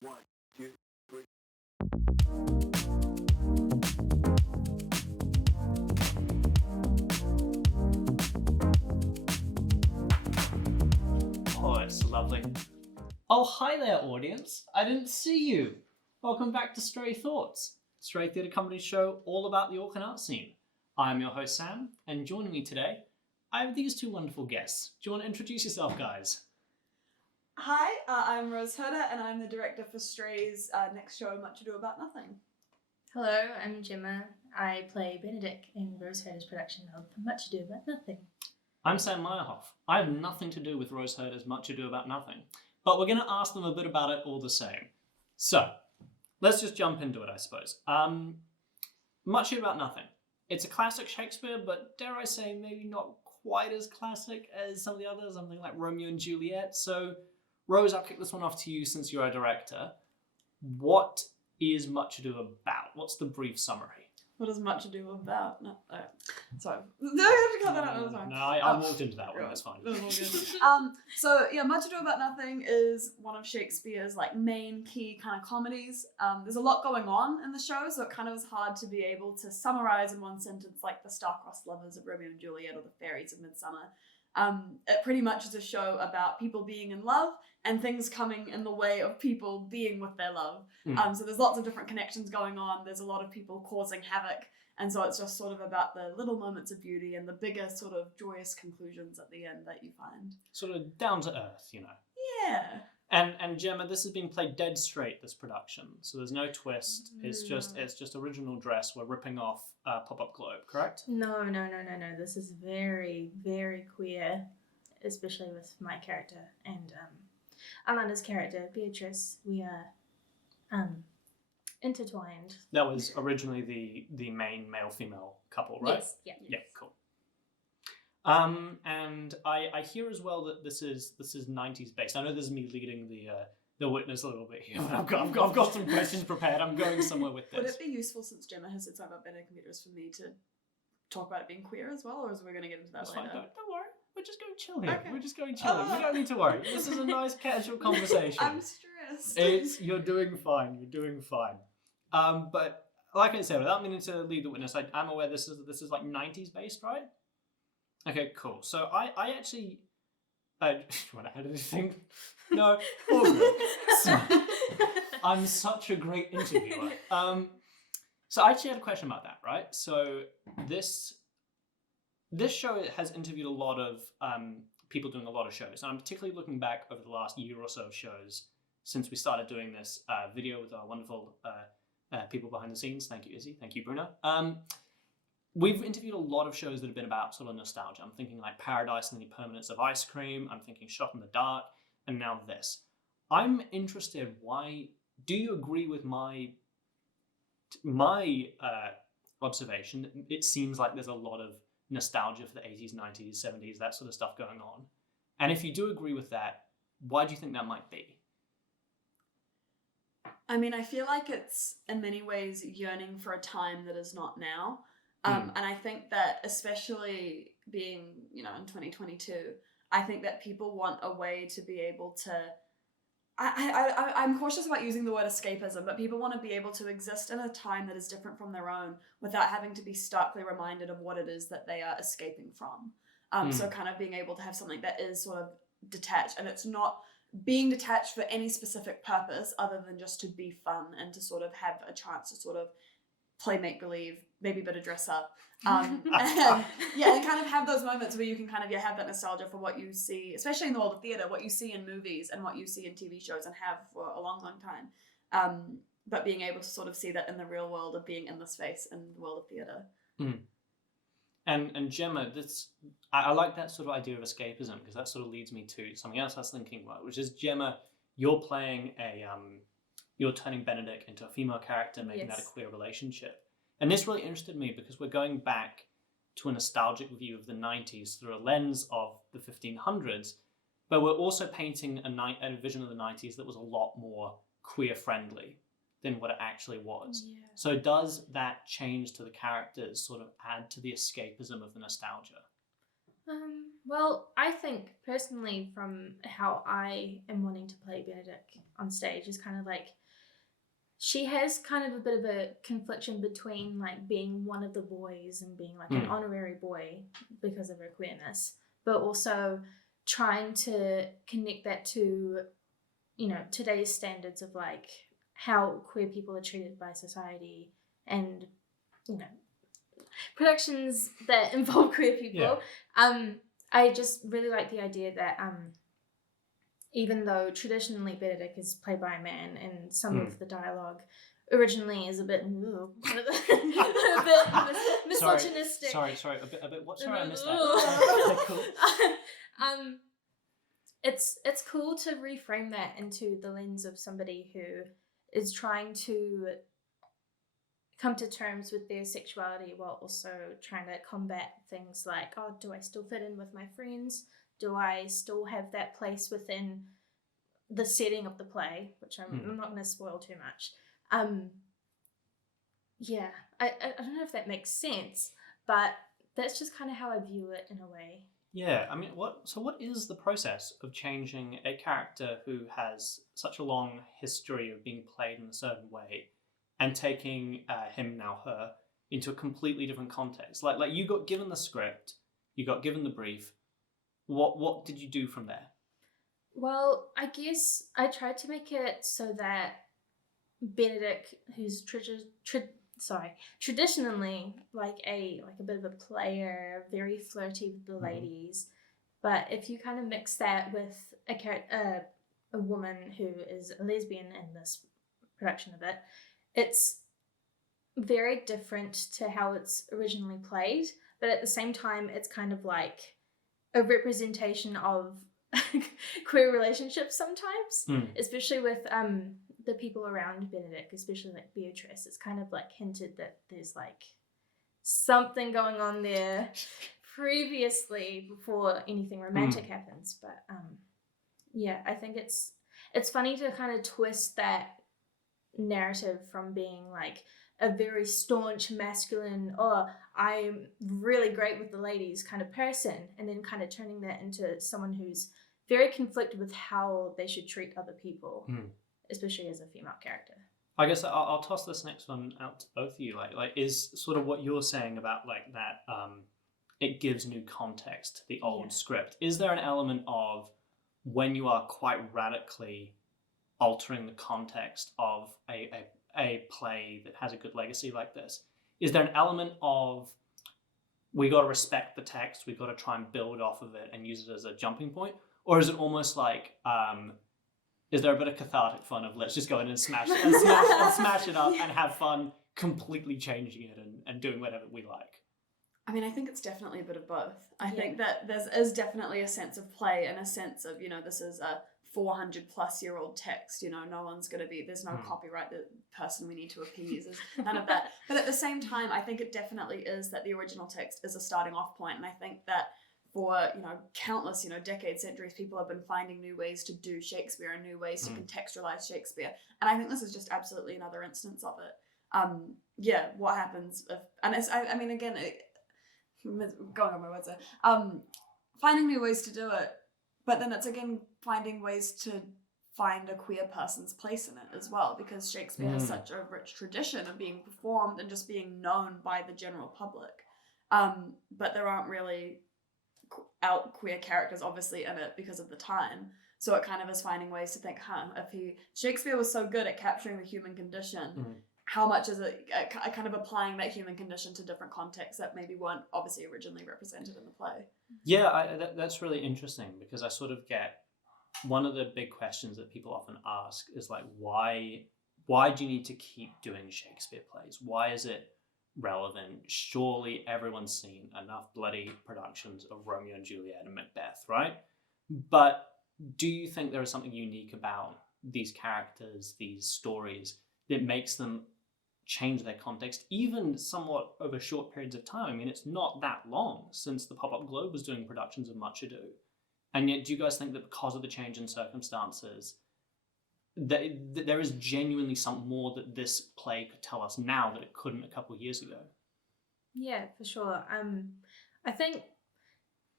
1, 2, 3. Oh, it's lovely. Oh, hi there, audience. I didn't see you. Welcome back to Stray Thoughts, Stray Theatre Company show all about the Auckland art scene. I'm your host, Sam, and joining me today, I have these two wonderful guests. Do you want to introduce yourself, guys? Hi, I'm Rose Herda, and I'm the director for Stray's next show, Much Ado About Nothing. Hello, I'm Jemma. I play Benedict in Rose Herda's production of Much Ado About Nothing. I'm Sam Meyerhoff. I have nothing to do with Rose Herda's Much Ado About Nothing, but we're going to ask them a bit about it all the same. So, let's just jump into it, I suppose. Much Ado About Nothing. It's a classic Shakespeare, but dare I say, maybe not quite as classic as some of the others, something like Romeo and Juliet. So, Rose, I'll kick this one off to you since you're a director. What is Much Ado about? What's the brief summary? What is Much Ado About? No, sorry. No, I have to cut that out. No, I walked into that one, that's fine. So yeah, Much Ado About Nothing is one of Shakespeare's main key kind of comedies. There's a lot going on in the show, so it kind of is hard to be able to summarize in one sentence like the star-crossed lovers of Romeo and Juliet or the fairies of Midsummer. It pretty much is a show about people being in love and things coming in the way of people being with their love. So there's lots of different connections going on. There's a lot of people causing havoc. And so it's just sort of about the little moments of beauty and the bigger sort of joyous conclusions at the end that you find. Sort of down to earth, you know. Yeah. And Jemma, this has been played dead straight, this production. So there's no twist. It's just original dress. We're ripping off Pop-Up Globe, correct? No. This is very, very queer, especially with my character and Alana's character, Beatrice. We are intertwined. That was originally the main male-female couple, right? Yes. Yeah. Yeah, cool. And I hear as well that this is 90s based. I know this is me leading the witness a little bit here, but I've got some questions prepared. I'm going somewhere with this. Would it be useful, since Jemma has said something about Benedict and Beatrice, for me to talk about it being queer as well, or is we going to get into that That's later? fine. Don't worry. We're just going chill here. Okay. We're just going chill. We don't need to worry. This is a nice casual conversation. I'm stressed. You're doing fine. You're doing fine. But like I said, without meaning to lead the witness, I'm aware this is like 90s based, right? Okay, cool. So I actually, do you want to add anything? No, all good. So, I'm such a great interviewer. So I actually had a question about that, right? So this show has interviewed a lot of people doing a lot of shows, and I'm particularly looking back over the last year or so of shows since we started doing this video with our wonderful people behind the scenes. Thank you, Izzy. Thank you, Bruno. We've interviewed a lot of shows that have been about sort of nostalgia. I'm thinking like Paradise and the Permanence of Ice Cream. I'm thinking Shot in the Dark, and now this. I'm interested. Why do you agree with my observation? It seems like there's a lot of nostalgia for the 80s, 90s, 70s, that sort of stuff going on. And if you do agree with that, why do you think that might be? I mean, I feel like it's in many ways yearning for a time that is not now. And I think that, especially being, in 2022, I think that people want a way to be able to, I'm cautious about using the word escapism, but people want to be able to exist in a time that is different from their own without having to be starkly reminded of what it is that they are escaping from. So kind of being able to have something that is sort of detached, and it's not being detached for any specific purpose other than just to be fun and to sort of have a chance to sort of play make-believe, maybe a bit of dress up. And kind of have those moments where you can kind of have that nostalgia for what you see, especially in the world of theatre, what you see in movies and what you see in TV shows and have for a long, long time. But being able to sort of see that in the real world of being in the space in the world of theatre. And Jemma, I like that sort of idea of escapism, because that sort of leads me to something else I was thinking about, which is, Jemma, you're playing you're turning Benedict into a female character, making that a queer relationship. And this really interested me because we're going back to a nostalgic view of the 90s through a lens of the 1500s, but we're also painting a vision of the 90s that was a lot more queer friendly than what it actually was. Yeah. So does that change to the characters sort of add to the escapism of the nostalgia? Well, I think personally, from how I am wanting to play Benedict on stage, is kind of like she has kind of a bit of a confliction between like being one of the boys and being like an honorary boy because of her queerness, but also trying to connect that to, you know, today's standards of like how queer people are treated by society and, you know, productions that involve queer people. Yeah. I just really like the idea that even though traditionally Benedict is played by a man and some of the dialogue originally is a bit misogynistic. Sorry, a bit what? Sorry, I missed that. Cool. It's cool to reframe that into the lens of somebody who is trying to come to terms with their sexuality while also trying to combat things like, oh, do I still fit in with my friends? Do I still have that place within the setting of the play, which I'm not going to spoil too much. Yeah, I don't know if that makes sense, but that's just kind of how I view it in a way. Yeah, I mean, what is the process of changing a character who has such a long history of being played in a certain way and taking him, now her, into a completely different context? Like you got given the script, you got given the brief. What did you do from there? Well, I guess I tried to make it so that Benedict, who's traditionally like a bit of a player, very flirty with the ladies, but if you kind of mix that with a woman who is a lesbian in this production of it, it's very different to how it's originally played, but at the same time it's kind of like a representation of queer relationships sometimes, especially with the people around Benedict, especially like Beatrice. It's kind of like hinted that there's like something going on there previously before anything romantic happens. But yeah, I think it's funny to kind of twist that narrative from being like a very staunch masculine, oh, I'm really great with the ladies kind of person, and then kind of turning that into someone who's very conflicted with how they should treat other people, especially as a female character. I guess I'll toss this next one out to both of you. Like is sort of what you're saying about like that, it gives new context to the old script. Is there an element of when you are quite radically altering the context of a play that has a good legacy like this, is there an element of we got to respect the text, we got to try and build off of it and use it as a jumping point? Or is it almost like, is there a bit of cathartic fun of let's just go in and smash it up and have fun completely changing it and doing whatever we like? I mean, I think it's definitely a bit of both. I think that there is definitely a sense of play and a sense of, you know, this is a 400-plus-year-old text, you know, no one's going to be, there's no copyright, the person we need to appease, there's none of that. But at the same time, I think it definitely is that the original text is a starting off point, and I think that for, you know, countless, you know, decades, centuries, people have been finding new ways to do Shakespeare and new ways to contextualize Shakespeare, and I think this is just absolutely another instance of it. What happens if, and it's, I mean, again, going on my words there, finding new ways to do it, but then it's again finding ways to find a queer person's place in it as well, because Shakespeare has such a rich tradition of being performed and just being known by the general public. But there aren't really out queer characters obviously in it because of the time. So it kind of is finding ways to think, if Shakespeare was so good at capturing the human condition, how much is it kind of applying that human condition to different contexts that maybe weren't obviously originally represented in the play? Yeah, that's really interesting, because I sort of get one of the big questions that people often ask is like, why do you need to keep doing Shakespeare plays? Why is it relevant? Surely everyone's seen enough bloody productions of Romeo and Juliet and Macbeth, right? But do you think there is something unique about these characters, these stories, that makes them change their context, even somewhat over short periods of time? I mean, it's not that long since the Pop-Up Globe was doing productions of Much Ado. And yet, do you guys think that because of the change in circumstances, that there is genuinely something more that this play could tell us now that it couldn't a couple of years ago? Yeah, for sure. I think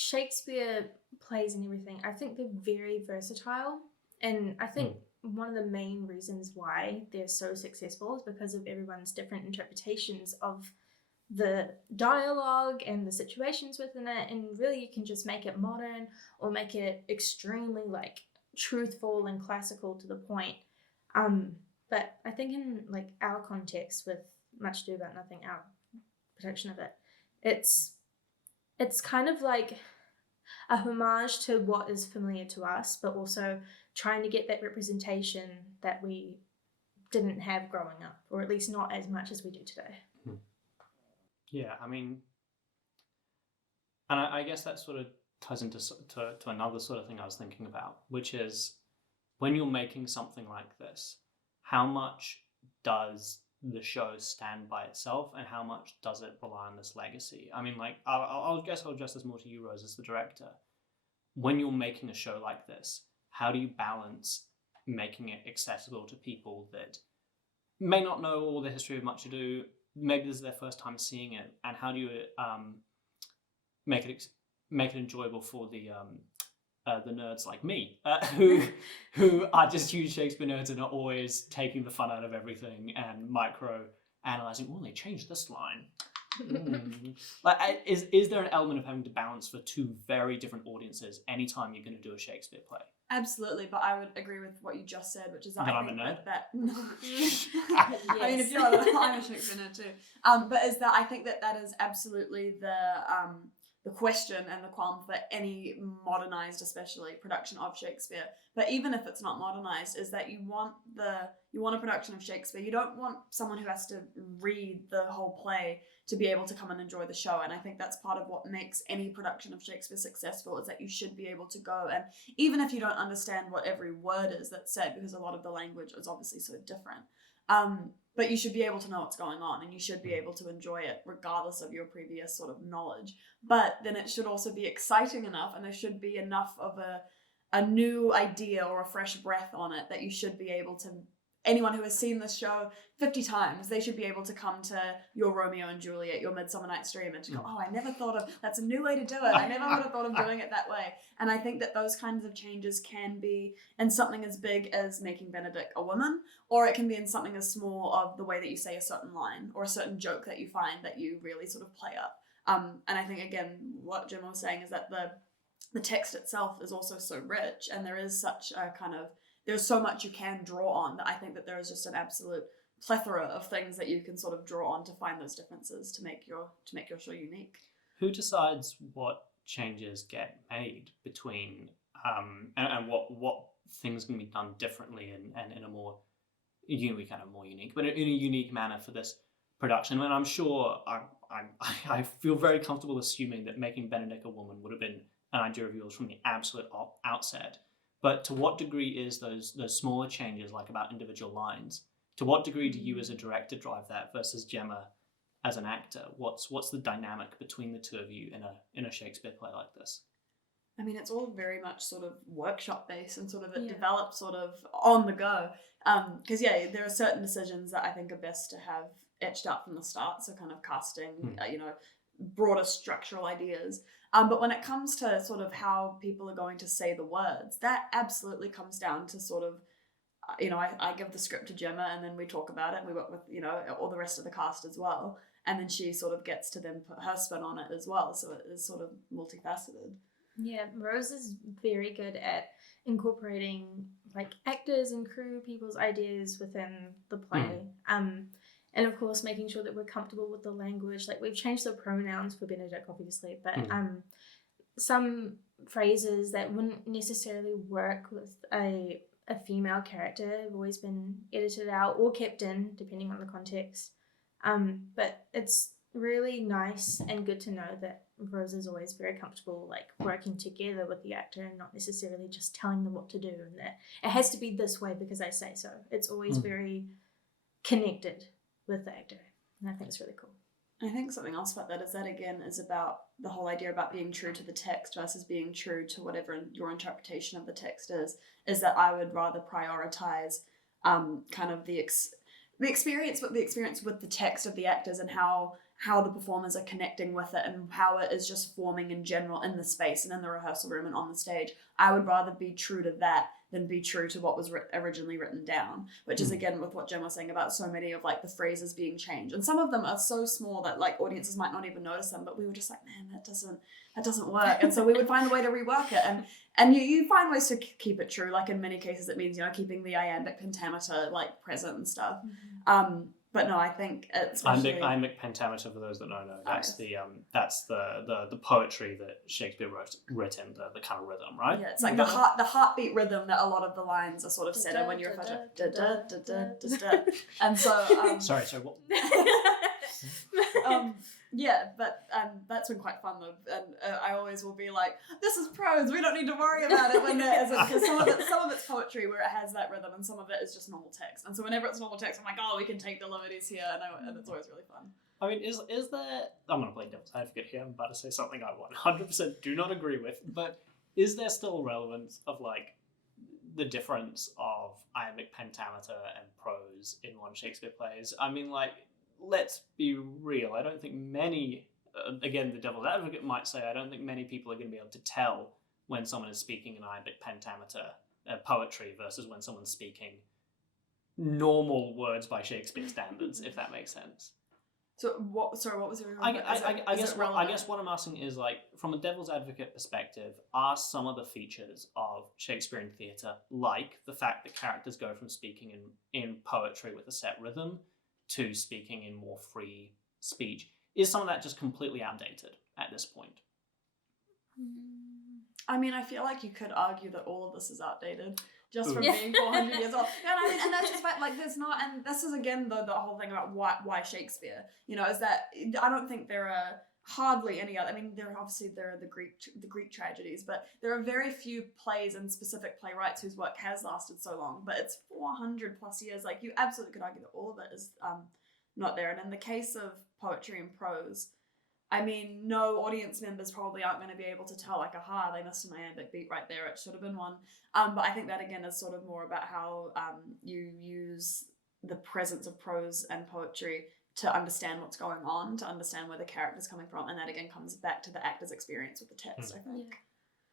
Shakespeare plays and everything, I think they're very versatile. And I think one of the main reasons why they're so successful is because of everyone's different interpretations of the dialogue and the situations within it. And really, you can just make it modern or make it extremely like truthful and classical to the point. But I think in like our context with Much Ado About Nothing, our production of it, it's kind of like a homage to what is familiar to us, but also trying to get that representation that we didn't have growing up, or at least not as much as we do today. Yeah, I mean, and I guess that sort of ties into to another sort of thing I was thinking about, which is when you're making something like this, how much does the show stand by itself, and how much does it rely on this legacy? I mean, like, I'll address this more to you, Rose, as the director. When you're making a show like this, how do you balance making it accessible to people that may not know all the history of Much Ado, maybe this is their first time seeing it, and how do you make it enjoyable for the nerds like me, who are just huge Shakespeare nerds and are always taking the fun out of everything and micro analyzing. Oh, they changed this line. Like, is there an element of having to balance for two very different audiences anytime you're going to do a Shakespeare play? Absolutely, but I would agree with what you just said, which is that I'm a nerd. No. Yes. I mean, if you're I'm a Shakespeare nerd too. But is that I think that is absolutely the question and the qualm for any modernized, especially production of Shakespeare. But even if it's not modernized, is that you want a production of Shakespeare. You don't want someone who has to read the whole play to be able to come and enjoy the show. And I think that's part of what makes any production of Shakespeare successful, is that you should be able to go, and even if you don't understand what every word is that's said, because a lot of the language is obviously so different, but you should be able to know what's going on, and you should be able to enjoy it regardless of your previous sort of knowledge. But then it should also be exciting enough, and there should be enough of a new idea or a fresh breath on it that you should be able to, anyone who has seen this show 50 times, they should be able to come to your Romeo and Juliet, your Midsummer Night's Dream, and to go, oh, I never thought of, that's a new way to do it. I never would have thought of doing it that way. And I think that those kinds of changes can be in something as big as making Benedict a woman, or it can be in something as small of the way that you say a certain line or a certain joke that you find that you really sort of play up. And I think, again, what Jemma was saying is that the text itself is also so rich, and there is such a kind of, there's so much you can draw on, that I think that there is just an absolute plethora of things that you can sort of draw on to find those differences to make your show unique. Who decides what changes get made between and what things can be done differently and in a more unique, kind of more unique, but in a unique manner for this production? And I'm sure I feel very comfortable assuming that making Benedict a woman would have been an idea of yours from the absolute outset. But to what degree is those smaller changes, like about individual lines, to what degree do you as a director drive that versus Jemma as an actor? What's the dynamic between the two of you in a Shakespeare play like this? I mean, it's all very much sort of workshop based, and sort of it develops sort of on the go. Because there are certain decisions that I think are best to have etched out from the start. So kind of casting, broader structural ideas. But when it comes to sort of how people are going to say the words, that absolutely comes down to sort of, I give the script to Jemma, and then we talk about it, and we work with, all the rest of the cast as well. And then she sort of gets to then put her spin on it as well. So it is sort of multifaceted. Yeah, Rose is very good at incorporating like actors and crew people's ideas within the play. And of course, making sure that we're comfortable with the language. Like, we've changed the pronouns for Benedict, obviously, but some phrases that wouldn't necessarily work with a female character have always been edited out or kept in, depending on the context. But it's really nice and good to know that Rose is always very comfortable, like, working together with the actor and not necessarily just telling them what to do, and that it has to be this way because I say so. It's always very connected with the actor, and I think it's really cool. I think something else about that again is about the whole idea about being true to the text versus being true to whatever your interpretation of the text is that I would rather prioritize kind of the experience with the text of the actors, and how how the performers are connecting with it and how it is just forming in general in the space and in the rehearsal room and on the stage. I would rather be true to that than be true to what was originally written down, which is again with what Jen was saying about so many of like the phrases being changed, and some of them are so small that like audiences might not even notice them, but we were just like, man, that doesn't work, and so we would find a way to rework it, and you find ways to keep it true. Like in many cases it means, you know, keeping the iambic pentameter like present and stuff. But no, I think it's iambic pentameter, for those that don't know, that's the poetry that Shakespeare wrote in, the kind of rhythm, right? Yeah, it's like the heartbeat rhythm that a lot of the lines are sort of set in when you're and so sorry, what? Yeah, but that's been quite fun though, and I always will be like, this is prose, we don't need to worry about it when there isn't, because some of it's poetry where it has that rhythm and some of it is just normal text, and so whenever it's normal text I'm like, oh, we can take the liberties here, and it's always really fun. I mean, is there, I'm going to play devil's advocate here, I'm about to say something I 100% do not agree with, but is there still relevance of like the difference of iambic pentameter and prose in one Shakespeare plays? I mean, like, let's be real. I don't think many, again, the devil's advocate might say, I don't think many people are going to be able to tell when someone is speaking in iambic pentameter poetry versus when someone's speaking normal words by Shakespeare standards, if that makes sense. So what was your I guess what I'm asking is, like, from a devil's advocate perspective, are some of the features of Shakespearean theatre, like the fact that characters go from speaking in poetry with a set rhythm to speaking in more free speech, is some of that just completely outdated at this point? I mean, I feel like you could argue that all of this is outdated just from being 400 years old. Yeah, and I mean, and that's just like there's not, and this is again the whole thing about why Shakespeare, you know, is that I don't think there are hardly any other. I mean, there are the Greek tragedies, but there are very few plays and specific playwrights whose work has lasted so long. But it's 400 plus years. Like, you absolutely could argue that all of it is not there. And in the case of poetry and prose, I mean, no audience members probably aren't going to be able to tell, like, aha, they missed an iambic beat right there, it should have been one. But I think that, again, is sort of more about how you use the presence of prose and poetry to understand what's going on, to understand where the character's coming from, and that, again, comes back to the actor's experience with the text, I think. Yeah.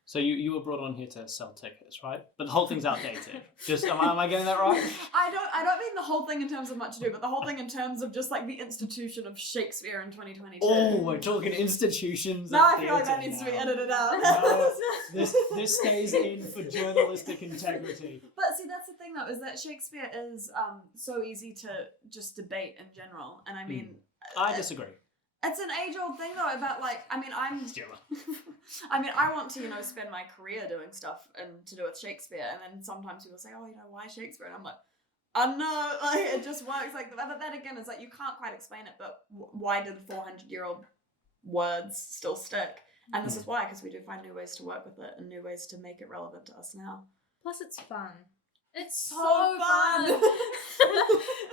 So you were brought on here to sell tickets, right? But the whole thing's outdated. Just am I getting that right? I don't mean the whole thing in terms of much ado, but the whole thing in terms of just like the institution of Shakespeare in 2022. Oh, we're talking institutions. No, I feel like that needs to be edited out. No, this stays in for journalistic integrity. But see, that's the thing though, is that Shakespeare is so easy to just debate in general, and I mean, I disagree. It's an age-old thing though about, like, I mean, I want to, you know, spend my career doing stuff and to do with Shakespeare, and then sometimes people say, oh, you know, why Shakespeare? And I'm like, oh no, like, it just works like that. But that again is like, you can't quite explain it, but why did 400-year-old words still stick? And this is why, because we do find new ways to work with it and new ways to make it relevant to us now. Plus, it's fun. It's so fun.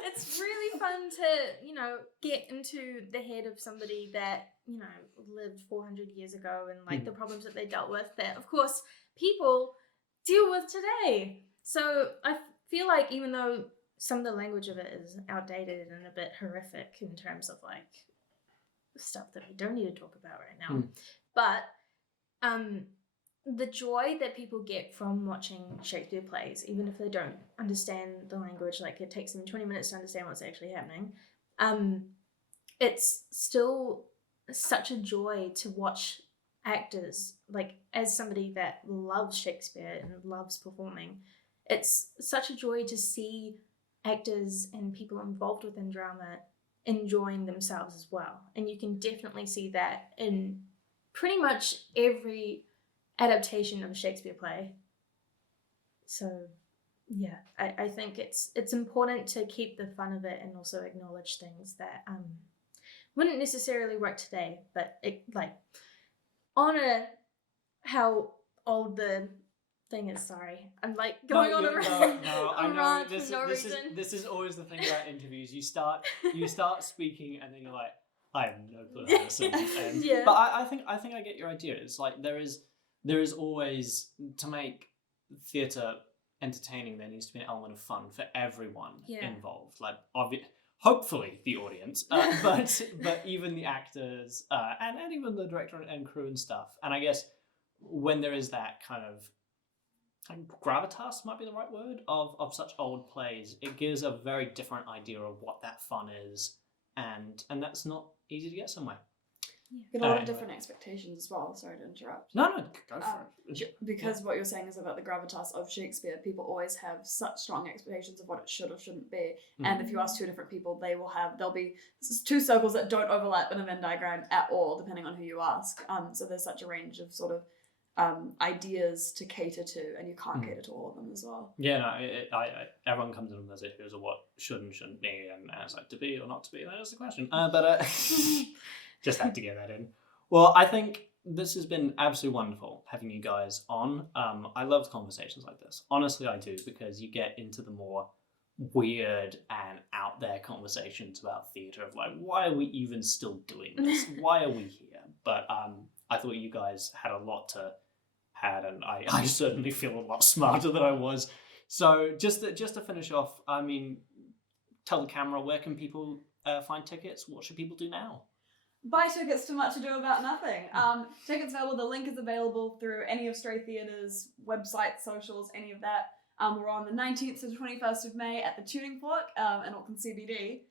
It's really fun to, you know, get into the head of somebody that, you know, lived 400 years ago and like the problems that they dealt with that, of course, people deal with today. So I feel like even though some of the language of it is outdated and a bit horrific in terms of like stuff that we don't need to talk about right now, but the joy that people get from watching Shakespeare plays, even if they don't understand the language, like it takes them 20 minutes to understand what's actually happening, it's still such a joy to watch actors, like as somebody that loves Shakespeare and loves performing, it's such a joy to see actors and people involved within drama enjoying themselves as well. And you can definitely see that in pretty much every adaptation of a Shakespeare play. So yeah, I think it's important to keep the fun of it and also acknowledge things that wouldn't necessarily work today, but it like honor how old the thing is. Sorry, I'm like going on a rant for no reason. This is always the thing about interviews. You start speaking and then you're like, I have no clue how this ends. Yeah. But I think I get your idea. It's like there is always, to make theatre entertaining, there needs to be an element of fun for everyone involved. Like hopefully the audience, but even the actors and even the director and crew and stuff. And I guess when there is that kind of gravitas might be the right word of such old plays, it gives a very different idea of what that fun is, and that's not easy to get somewhere. Get a lot of different expectations as well. Sorry to interrupt. No, go for it. Because what you're saying is about the gravitas of Shakespeare. People always have such strong expectations of what it should or shouldn't be. And if you ask two different people, there'll be two circles that don't overlap in a Venn diagram at all, depending on who you ask. So there's such a range of sort of ideas to cater to, and you can't cater to all of them as well. Yeah, no, everyone comes in as it is, or what should and shouldn't be, and it's like to be or not to be. That is the question. But just had to get that in. Well, I think this has been absolutely wonderful having you guys on. I love conversations like this. Honestly, I do, because you get into the more weird and out there conversations about theatre of like, why are we even still doing this? Why are we here? But I thought you guys had a lot to add, and I certainly feel a lot smarter than I was. So just to finish off, I mean, tell the camera, where can people find tickets? What should people do now? Buy tickets to Much Ado About Nothing. Tickets available. The link is available through any of Stray Theatre's websites, socials, any of that. We're on the 19th to the 21st of May at the Tuning Fork in Auckland CBD.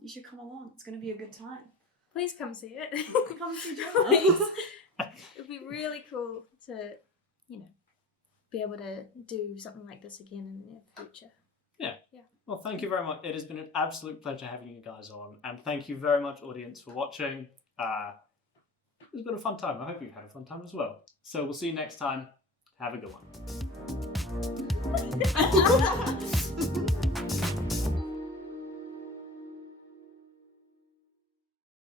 You should come along. It's going to be a good time. Please come see it. Come see Jemma. It'd be really cool to, be able to do something like this again in the near future. Yeah. Well, thank you very much. It has been an absolute pleasure having you guys on, and thank you very much, audience, for watching. It's been a fun time. I hope you've had a fun time as well. So we'll see you next time. Have a good one.